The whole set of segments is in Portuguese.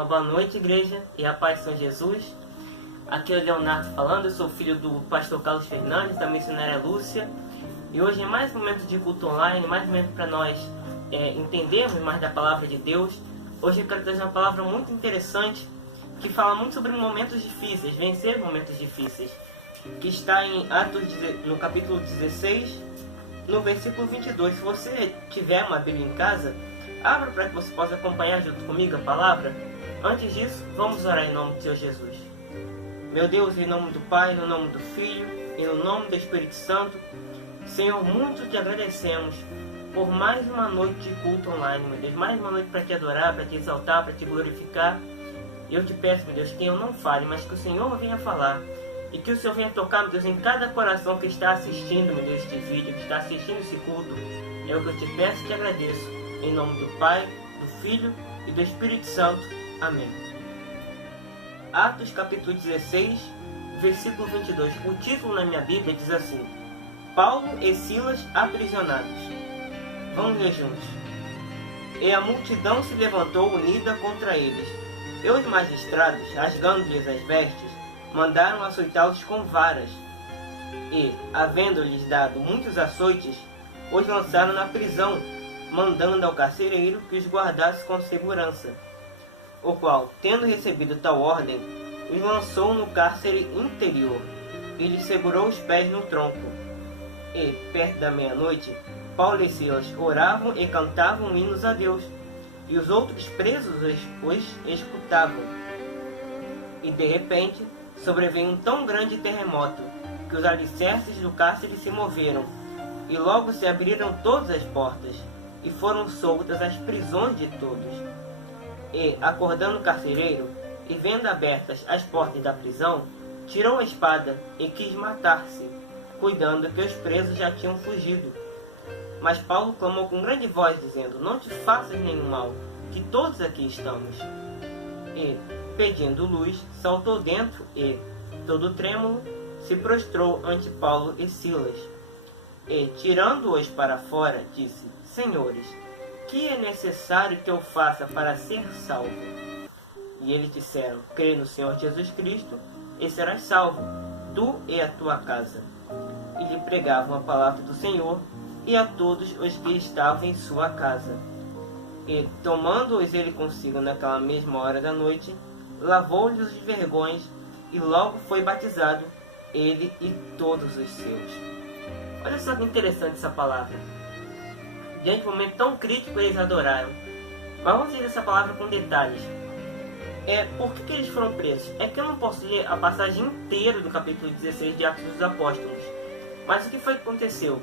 Uma boa noite, igreja, e a paz de São Jesus. Aqui é o Leonardo falando, eu sou filho do pastor Carlos Fernandes, da missionária Lúcia. E hoje é mais um momento de culto online, mais um momento para nós entendermos mais da palavra de Deus. Hoje eu quero trazer uma palavra muito interessante, que fala muito sobre momentos difíceis, vencer momentos difíceis. Que está em Atos, no capítulo 16, no versículo 22. Se você tiver uma Bíblia em casa, abra para que você possa acompanhar junto comigo a palavra. Antes disso, vamos orar em nome do Senhor Jesus. Meu Deus, em nome do Pai, no nome do Filho e no nome do Espírito Santo, Senhor, muito te agradecemos por mais uma noite de culto online, meu Deus. Mais uma noite para te adorar, para te exaltar, para te glorificar. Eu te peço, meu Deus, que eu não fale, mas que o Senhor venha falar. E que o Senhor venha tocar, meu Deus, em cada coração que está assistindo, meu Deus, este vídeo, que está assistindo esse culto. É o que eu te peço e te agradeço. Em nome do Pai, do Filho e do Espírito Santo. Amém. Atos capítulo 16, versículo 22. O título na minha Bíblia diz assim: Paulo e Silas aprisionados. Vamos ler juntos. E a multidão se levantou unida contra eles. E os magistrados, rasgando-lhes as vestes, mandaram açoitá-los com varas. E, havendo-lhes dado muitos açoites, os lançaram na prisão, mandando ao carcereiro que os guardasse com segurança, o qual, tendo recebido tal ordem, os lançou no cárcere interior e lhes segurou os pés no tronco. E, perto da meia-noite, Paulo e Silas oravam e cantavam hinos a Deus, e os outros presos os escutavam. E, de repente, sobreveio um tão grande terremoto, que os alicerces do cárcere se moveram, e logo se abriram todas as portas, e foram soltas as prisões de todos. E, acordando o carcereiro, e vendo abertas as portas da prisão, tirou a espada e quis matar-se, cuidando que os presos já tinham fugido. Mas Paulo clamou com grande voz, dizendo: Não te faças nenhum mal, que todos aqui estamos. E, pedindo luz, saltou dentro e, todo trêmulo, se prostrou ante Paulo e Silas. E, tirando-os para fora, disse: Senhores, que é necessário que eu faça para ser salvo? E eles disseram: Crê no Senhor Jesus Cristo, e serás salvo, tu e a tua casa. E lhe pregavam a palavra do Senhor, e a todos os que estavam em sua casa. E, tomando-os ele consigo naquela mesma hora da noite, lavou-lhes os vergões, e logo foi batizado, ele e todos os seus. Olha só que interessante essa palavra. Diante de um momento tão crítico, eles adoraram. Mas vamos ler essa palavra com detalhes. Por que eles foram presos? É que eu não posso ler a passagem inteira do capítulo 16 de Atos dos Apóstolos. Mas o que foi que aconteceu?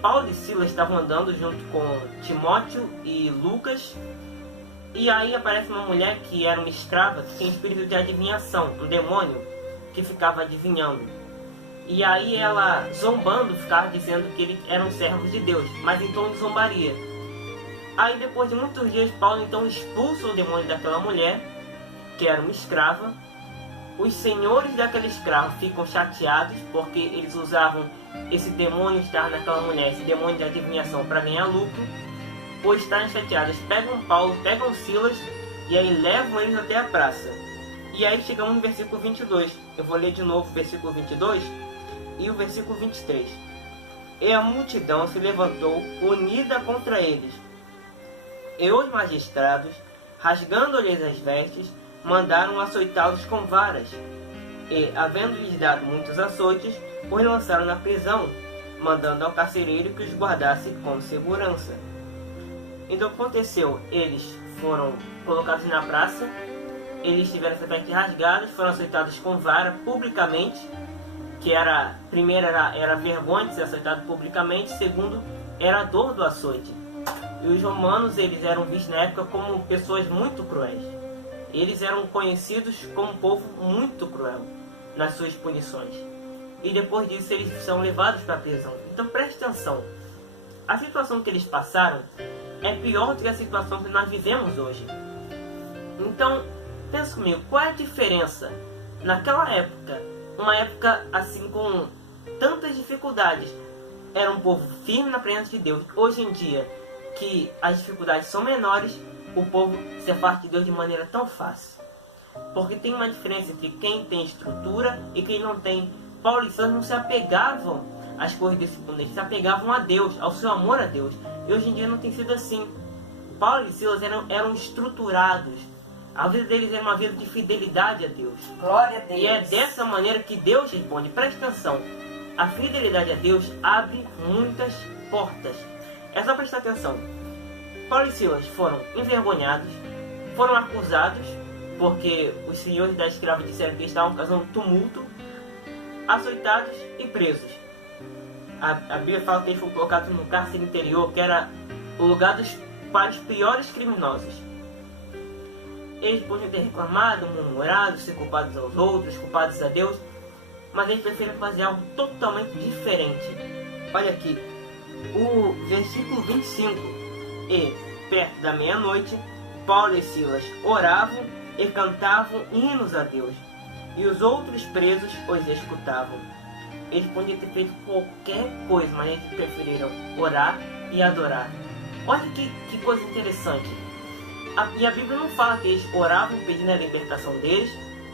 Paulo e Silas estavam andando junto com Timóteo e Lucas. E aí aparece uma mulher que era uma escrava, que tinha espírito de adivinhação, um demônio que ficava adivinhando. E aí ela, zombando, ficava dizendo que eles eram servos de Deus, mas em tom de zombaria. Aí depois de muitos dias, Paulo então expulsa o demônio daquela mulher, que era uma escrava. Os senhores daquela escrava ficam chateados, porque eles usavam esse demônio estar naquela mulher, esse demônio de adivinhação, para ganhar lucro. Pois estarem chateados, pegam Paulo, pegam Silas, e aí levam eles até a praça. E aí chegamos no versículo 22. Eu vou ler de novo o versículo 22 e o versículo 23. E a multidão se levantou unida contra eles. E os magistrados, rasgando-lhes as vestes, mandaram açoitá-los com varas. E, havendo-lhes dado muitos açoites, os lançaram na prisão, mandando ao carcereiro que os guardasse com segurança. Então o que aconteceu? Eles foram colocados na praça, eles tiveram as vestes rasgadas, foram açoitados com vara publicamente, que primeiro era vergonha de ser açoitado publicamente, segundo, era a dor do açoite. E os romanos, eles eram vistos na época como pessoas muito cruéis. Eles eram conhecidos como um povo muito cruel nas suas punições. E depois disso eles são levados para a prisão. Então preste atenção, a situação que eles passaram é pior do que a situação que nós vivemos hoje. Então, pensa comigo, qual é a diferença naquela época? Uma época assim com tantas dificuldades, era um povo firme na presença de Deus. Hoje em dia, que as dificuldades são menores, o povo se afasta de Deus de maneira tão fácil? Porque tem uma diferença entre quem tem estrutura e quem não tem. Paulo e Silas não se apegavam às coisas desse mundo, eles se apegavam a Deus, ao seu amor a Deus. E hoje em dia não tem sido assim. Paulo e Silas eram estruturados. A vida deles era uma vida de fidelidade a Deus. Glória a Deus. E é dessa maneira que Deus responde. Presta atenção. A fidelidade a Deus abre muitas portas. É só prestar atenção. Paulo e Silas foram envergonhados, foram acusados, porque os senhores da escrava disseram que estavam causando tumulto, açoitados e presos. A Bíblia fala que eles foram colocados no cárcere interior, que era o lugar para os piores criminosos. Eles podiam ter reclamado, murmurado, ser culpados aos outros, culpados a Deus, mas eles preferiram fazer algo totalmente diferente. Olha aqui, o versículo 25. E, perto da meia-noite, Paulo e Silas oravam e cantavam hinos a Deus, e os outros presos os escutavam. Eles podiam ter feito qualquer coisa, mas eles preferiram orar e adorar. Olha que coisa interessante. E a Bíblia não fala que eles oravam pedindo a libertação deles,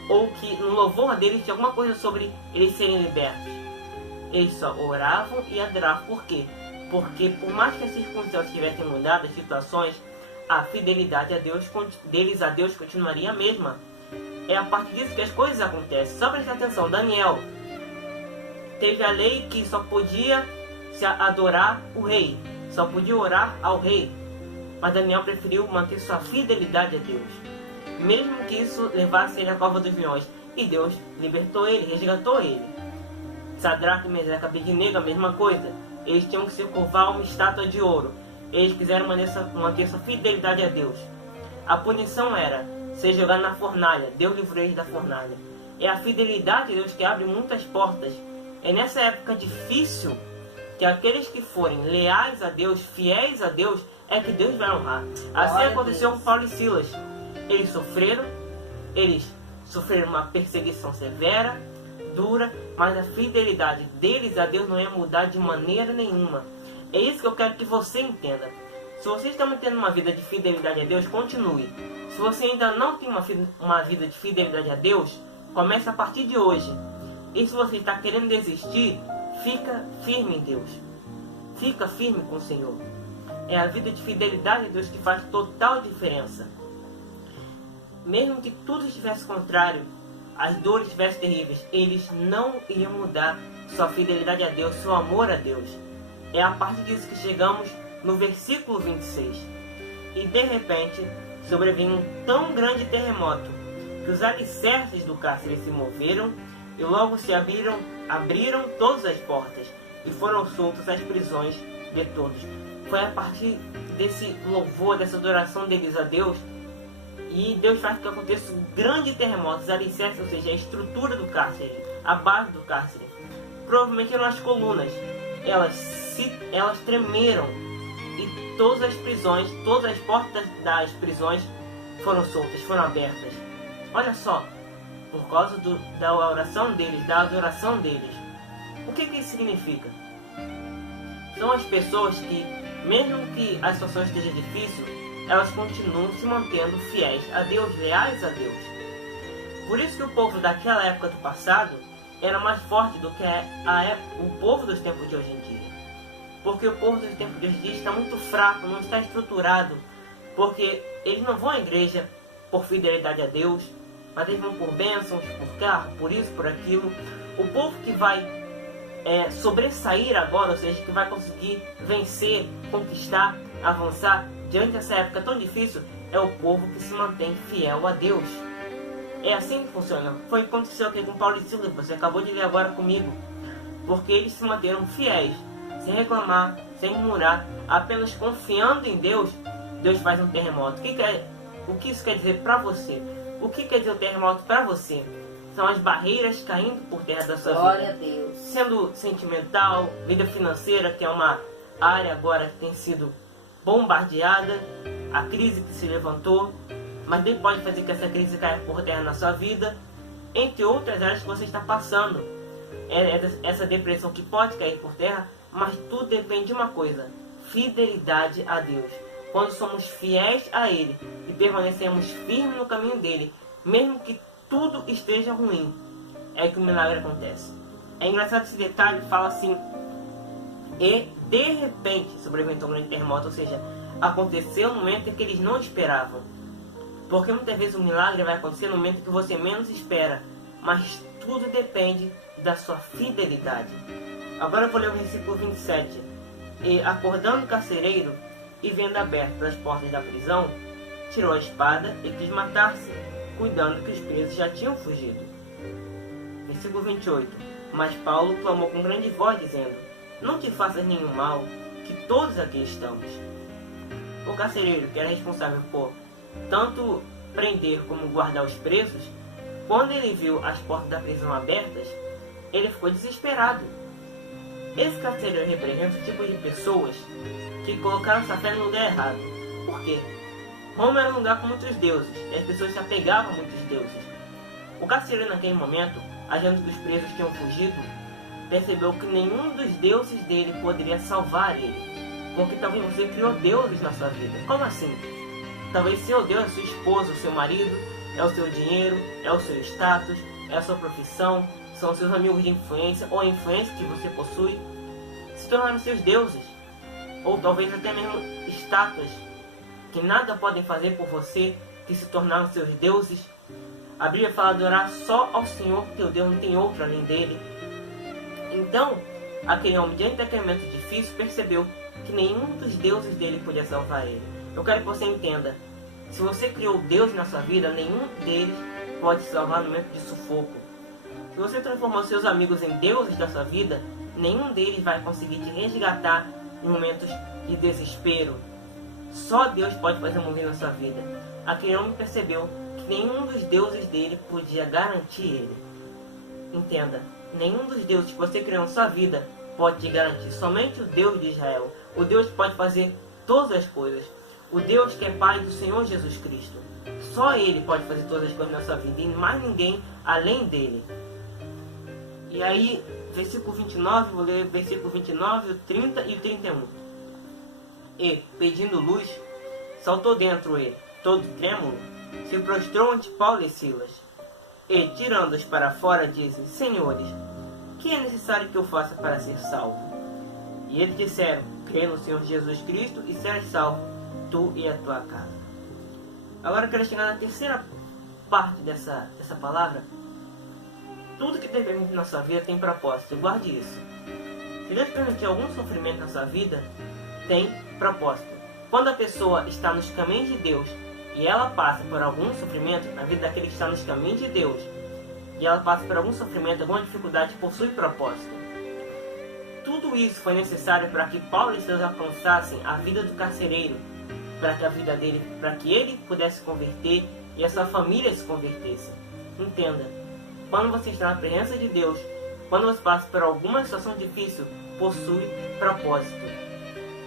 ou que no louvor deles tinha alguma coisa sobre eles serem libertos. Eles só oravam e adoravam. Por quê? Porque por mais que as circunstâncias tivessem mudado, as situações, a fidelidade a Deus, deles a Deus continuaria a mesma. É a partir disso que as coisas acontecem. Só prestar atenção, Daniel teve a lei que só podia se adorar o rei, só podia orar ao rei. Mas Daniel preferiu manter sua fidelidade a Deus, mesmo que isso levasse ele à cova dos leões. E Deus libertou ele, resgatou ele. Sadraque, Mesaque e Abednego, a mesma coisa. Eles tinham que se curvar a uma estátua de ouro. Eles quiseram manter sua fidelidade a Deus. A punição era ser jogado na fornalha. Deus livrou eles da fornalha. É a fidelidade a Deus que abre muitas portas. É nessa época difícil que aqueles que forem leais a Deus, fiéis a Deus, é que Deus vai honrar. Assim aconteceu com Paulo e Silas. Eles sofreram uma perseguição severa, dura, mas a fidelidade deles a Deus não ia mudar de maneira nenhuma. É isso que eu quero que você entenda. Se você está mantendo uma vida de fidelidade a Deus, continue. Se você ainda não tem uma vida de fidelidade a Deus, comece a partir de hoje. E se você está querendo desistir, fica firme em Deus. Fica firme com o Senhor. É a vida de fidelidade a Deus que faz total diferença. Mesmo que tudo estivesse contrário, as dores estivessem terríveis, eles não iriam mudar sua fidelidade a Deus, seu amor a Deus. É a partir disso que chegamos no versículo 26. E de repente, sobreveio um tão grande terremoto, que os alicerces do cárcere se moveram, e logo se abriram todas as portas, e foram soltas as prisões de todos. Foi a partir desse louvor, dessa adoração deles a Deus, e Deus faz que aconteça um grande terremoto, os alicerces, ou seja, a estrutura do cárcere, a base do cárcere. Provavelmente eram as colunas. Elas tremeram, e todas as prisões, todas as portas das prisões foram soltas, foram abertas. Olha só, por causa da oração deles, da adoração deles. O que isso significa? São as pessoas que, mesmo que a situação esteja difícil, elas continuam se mantendo fiéis a Deus, leais a Deus. Por isso que o povo daquela época do passado era mais forte do que o povo dos tempos de hoje em dia. Porque o povo dos tempos de hoje em dia está muito fraco, não está estruturado. Porque eles não vão à igreja por fidelidade a Deus, mas eles vão por bênçãos, por carro, por isso, por aquilo. O povo que vai sobressair agora, ou seja, que vai conseguir vencer, conquistar, avançar diante dessa época tão difícil, é o povo que se mantém fiel a Deus. É assim que funciona. Foi o que aconteceu aqui com Paulo e Silas, você acabou de ler agora comigo. Porque eles se manteram fiéis, sem reclamar, sem murmurar, apenas confiando em Deus. Deus faz um terremoto. O que isso quer dizer para você? O que quer dizer o terremoto para você? São as barreiras caindo por terra da sua vida. Glória a Deus. Sendo sentimental, vida financeira, que é uma área agora que tem sido bombardeada, a crise que se levantou, mas Deus pode fazer que essa crise caia por terra na sua vida, entre outras áreas que você está passando. Essa depressão que pode cair por terra, mas tudo depende de uma coisa: fidelidade a Deus. quando somos fiéis a Ele e permanecemos firmes no caminho dele, mesmo que tudo esteja ruim, é que o milagre acontece. É engraçado esse detalhe, fala assim, e de repente sobreventou um grande terremoto, ou seja, aconteceu no momento em que eles não esperavam. Porque muitas vezes o milagre vai acontecer no momento que você menos espera, mas tudo depende da sua fidelidade. Agora eu vou ler o versículo 27. E acordando o carcereiro e vendo abertas as portas da prisão, tirou a espada e quis matar-se, cuidando que os presos já tinham fugido. Versículo 28. Mas Paulo clamou com grande voz, dizendo: não te faças nenhum mal, que todos aqui estamos. O carcereiro, que era responsável por tanto prender como guardar os presos, quando ele viu as portas da prisão abertas, ele ficou desesperado. Esse carcereiro representa o tipo de pessoas que colocaram sua fé no lugar errado. Por quê? Roma era um lugar com muitos deuses, e as pessoas se apegavam a muitos deuses. O carcereiro, naquele momento, achando que os presos tinham fugido, percebeu que nenhum dos deuses dele poderia salvar ele, porque talvez você criou deuses na sua vida. Como assim? Talvez seu Deus é sua esposa, o seu marido, é o seu dinheiro, é o seu status, é a sua profissão, são seus amigos de influência ou a influência que você possui, se tornaram seus deuses. Ou talvez até mesmo estátuas que nada podem fazer por você, que se tornaram seus deuses. A Bíblia fala de orar só ao Senhor, teu Deus, não tem outro além dele. Então, aquele homem, diante daquele momento difícil, percebeu que nenhum dos deuses dele podia salvar ele. Eu quero que você entenda, se você criou Deus na sua vida, nenhum deles pode te salvar no momento de sufoco. Se você transformou seus amigos em deuses da sua vida, nenhum deles vai conseguir te resgatar em momentos de desespero. Só Deus pode fazer mover na sua vida. Aquele homem percebeu que nenhum dos deuses dele podia garantir ele. Entenda, nenhum dos deuses que você criou na sua vida pode te garantir. Somente o Deus de Israel. O Deus que pode fazer todas as coisas. O Deus que é Pai do Senhor Jesus Cristo. Só Ele pode fazer todas as coisas na sua vida e mais ninguém além dele. E aí, versículo 29, vou ler versículo 29, o 30 e o 31. E, pedindo luz, saltou dentro e, todo trêmulo, se prostrou ante Paulo e Silas. E, tirando-os para fora, dizem: Senhores, que é necessário que eu faça para ser salvo? E eles disseram: crê no Senhor Jesus Cristo e serás salvo, tu e a tua casa. Agora eu quero chegar na terceira parte dessa palavra. Tudo que Deus permite na sua vida tem propósito. Guarde isso. Se Deus permitir algum sofrimento na sua vida, tem propósito. Quando a pessoa está nos caminhos de Deus e ela passa por algum sofrimento na vida daquele que está nos caminhos de Deus, e ela passa por algum sofrimento, alguma dificuldade, possui propósito. Tudo isso foi necessário para que Paulo e Silas alcançassem a vida do carcereiro, para que a vida dele, para que ele pudesse se converter e a sua família se convertesse. Entenda. Quando você está na presença de Deus, quando você passa por alguma situação difícil, possui propósito.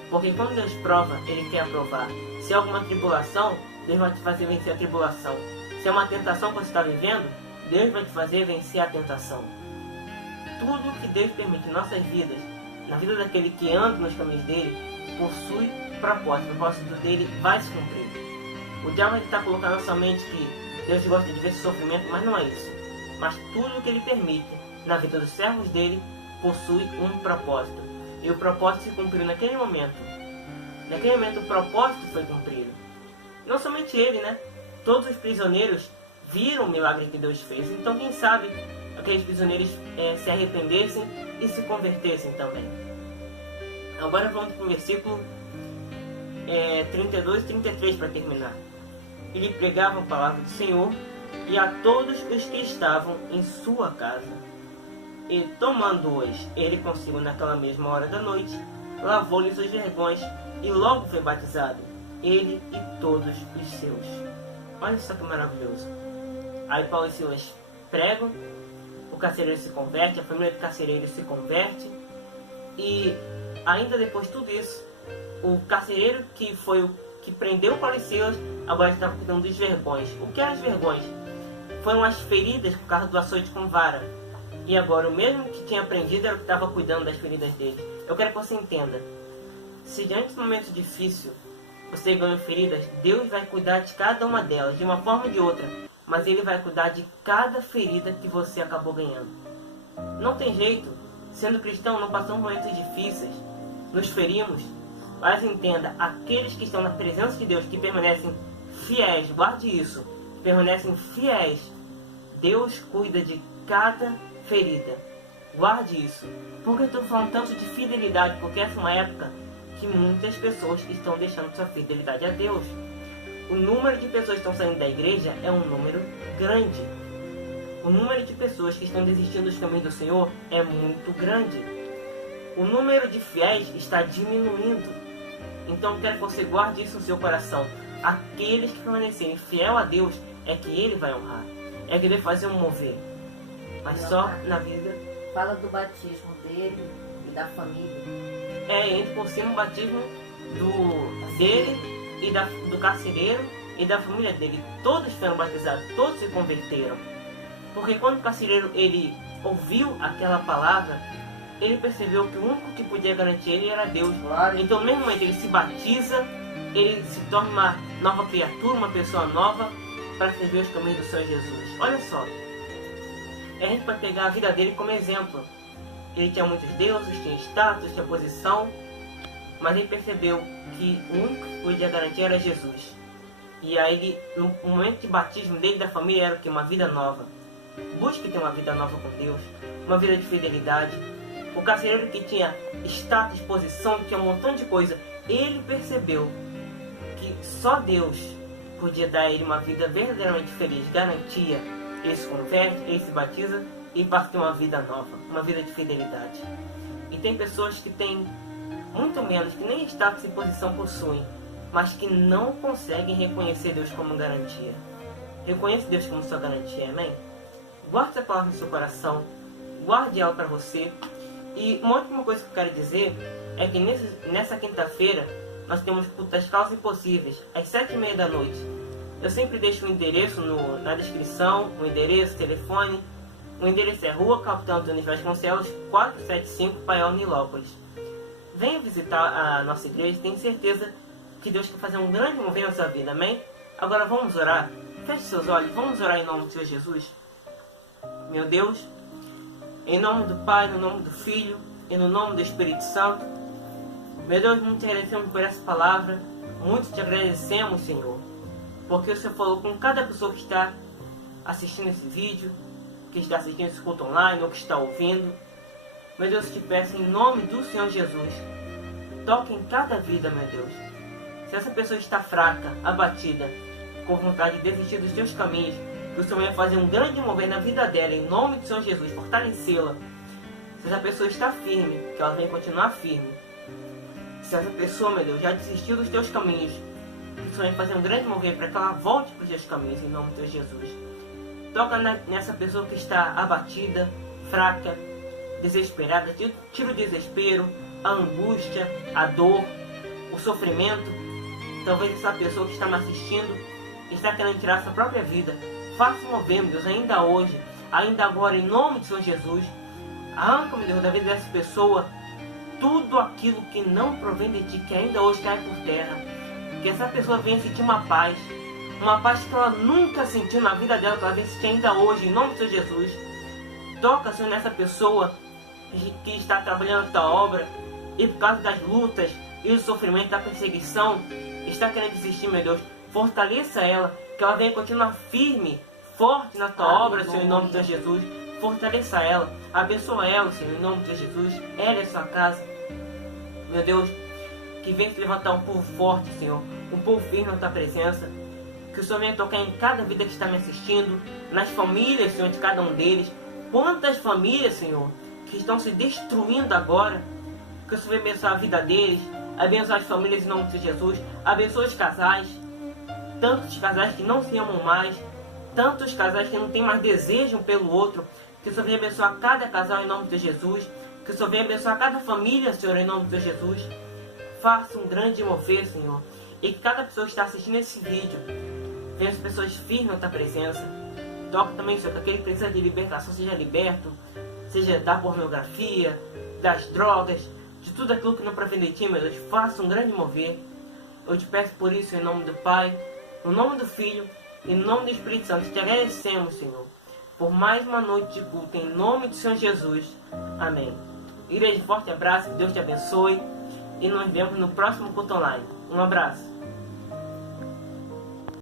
Porque quando Deus prova, Ele quer aprovar. Se é alguma tribulação, Deus vai te fazer vencer a tribulação. Se é uma tentação que você está vivendo, Deus vai te fazer vencer a tentação. Tudo que Deus permite em nossas vidas, na vida daquele que anda nos caminhos dele, possui propósito. O propósito dele vai se cumprir. O diabo está colocando na sua mente que Deus gosta de ver esse sofrimento, mas não é isso. Mas tudo que ele permite na vida dos servos dele possui um propósito. E o propósito se cumpriu naquele momento. Naquele momento o propósito foi cumprido. Não somente ele, né? Todos os prisioneiros viram o milagre que Deus fez. Então quem sabe aqueles prisioneiros se arrependessem e se convertessem também. Agora vamos para o versículo 32 e 33 para terminar. Ele pregava a palavra do Senhor e a todos os que estavam em sua casa. E tomando-os ele consigo naquela mesma hora da noite, lavou-lhes os vergões e logo foi batizado, ele e todos os seus. Olha só que maravilhoso. Aí Paulo e Silas pregam, o carcereiro se converte, a família do carcereiro se converte, e ainda depois de tudo isso, o carcereiro que foi o que prendeu Paulo e Silas agora estava cuidando dos vergões. O que eram os vergões? Foram as feridas por causa do açoite com vara. E agora o mesmo que tinha prendido era o que estava cuidando das feridas dele. Eu quero que você entenda. Se diante de um momento difícil, você ganhou feridas, Deus vai cuidar de cada uma delas, de uma forma ou de outra. Mas Ele vai cuidar de cada ferida que você acabou ganhando. Não tem jeito. Sendo cristão, não passamos momentos difíceis. Nos ferimos. Mas entenda, aqueles que estão na presença de Deus, que permanecem fiéis, guarde isso, que permanecem fiéis, Deus cuida de cada ferida. Guarde isso. Por que eu estou falando tanto de fidelidade? Porque essa é uma época que muitas pessoas estão deixando sua fidelidade a Deus. O número de pessoas que estão saindo da igreja é um número grande. O número de pessoas que estão desistindo dos caminhos do Senhor é muito grande. O número de fiéis está diminuindo. Então eu quero que você guarde isso no seu coração. Aqueles que permanecerem fiel a Deus é que Ele vai honrar. É que Ele vai fazer um mover. Mas só na vida. Fala do batismo dele e da família. Entre por cima o batismo dele e do carcereiro e da família dele. Todos foram batizados, todos se converteram. Porque quando o carcereiro ele ouviu aquela palavra, ele percebeu que o único que podia garantir ele era Deus. Claro. Então, no mesmo momento, ele se batiza, ele se torna uma nova criatura, uma pessoa nova, para servir os caminhos do Senhor Jesus. Olha só, a gente pode pegar a vida dele como exemplo. Ele tinha muitos deuses, tinha status, tinha posição, mas ele percebeu que o único que podia garantir era Jesus. E aí, no momento de batismo dele e da família, era o que? Uma vida nova. Busque ter uma vida nova com Deus, uma vida de fidelidade. O carcereiro que tinha status, posição, tinha um montão de coisa, ele percebeu que só Deus podia dar a ele uma vida verdadeiramente feliz, garantia. Ele se converte, ele se batiza e passa a ter uma vida nova, uma vida de fidelidade. E tem pessoas que têm muito menos, que nem status e posição possuem, mas que não conseguem reconhecer Deus como garantia. Reconheça Deus como sua garantia, amém? Guarde essa palavra no seu coração, guarde ela para você. E uma última coisa que eu quero dizer é que nessa quinta-feira nós temos culto das causas impossíveis, às 7h30 da noite. Eu sempre deixo o endereço na descrição, o endereço, o telefone. O endereço é Rua Capitão Antônio Vasconcelos, 475, Paiol, Nilópolis. Venha visitar a nossa igreja, tenho certeza que Deus quer fazer um grande mover na sua vida, amém? Agora vamos orar. Feche seus olhos, vamos orar em nome do Senhor Jesus. Meu Deus, em nome do Pai, no nome do Filho e no nome do Espírito Santo, meu Deus, muito te agradecemos por essa palavra, muito te agradecemos, Senhor, porque o Senhor falou com cada pessoa que está assistindo esse vídeo, que está assistindo esse culto online ou que está ouvindo. Meu Deus, te peço em nome do Senhor Jesus, toque em cada vida, meu Deus. Se essa pessoa está fraca, abatida, com vontade de desistir dos teus caminhos, que o Senhor vai fazer um grande mover na vida dela, em nome do Senhor Jesus, fortalecê-la. Se essa pessoa está firme, que ela venha continuar firme. Se essa pessoa, meu Deus, já desistiu dos teus caminhos, que o Senhor vai fazer um grande mover para que ela volte para os teus caminhos, em nome do Senhor Jesus. Toca nessa pessoa que está abatida, fraca, desesperada. Tira o desespero, a angústia, a dor, o sofrimento. Talvez essa pessoa que está me assistindo está querendo tirar sua própria vida. Faça mover, meu Deus, ainda hoje, ainda agora, em nome do Senhor Jesus. Arranca, meu Deus, da vida dessa pessoa tudo aquilo que não provém de ti, que ainda hoje cai por terra. Que essa pessoa venha sentir uma paz que ela nunca sentiu na vida dela, que ela venha sentir ainda hoje, em nome do Senhor Jesus. Toca, Senhor, nessa pessoa que está trabalhando na tua obra e por causa das lutas e do sofrimento, da perseguição, está querendo desistir, meu Deus. Fortaleça ela, que ela venha continuar firme, forte na tua obra, Senhor, em nome do Senhor Jesus. Fortaleça ela, abençoa ela, Senhor, em nome de Jesus. Ela é sua casa, meu Deus. Que venha se levantar um povo forte, Senhor, um povo firme na tua presença. Que o Senhor venha tocar em cada vida que está me assistindo, nas famílias, Senhor, de cada um deles. Quantas famílias, Senhor, que estão se destruindo agora. Que o Senhor venha abençoar a vida deles, abençoar as famílias em nome de Jesus. Abençoa os casais, tantos casais que não se amam mais, tantos casais que não têm mais desejo um pelo outro. Que o Senhor venha abençoar cada casal em nome de Jesus. Que o Senhor venha abençoar cada família, Senhor, em nome de Jesus. Faça um grande mover, Senhor. E que cada pessoa que está assistindo esse vídeo venha as pessoas firmes na tua presença. Toca também, Senhor, que aquele que precisa de libertação seja liberto. Seja da pornografia, das drogas, de tudo aquilo que não provém de ti, meu Deus. Faça um grande mover. Eu te peço por isso em nome do Pai, no nome do Filho e no nome do Espírito Santo. Te agradecemos, Senhor, por mais uma noite de culto, em nome do Senhor Jesus. Amém. Igreja, forte abraço, que Deus te abençoe e nos vemos no próximo culto online. Um abraço.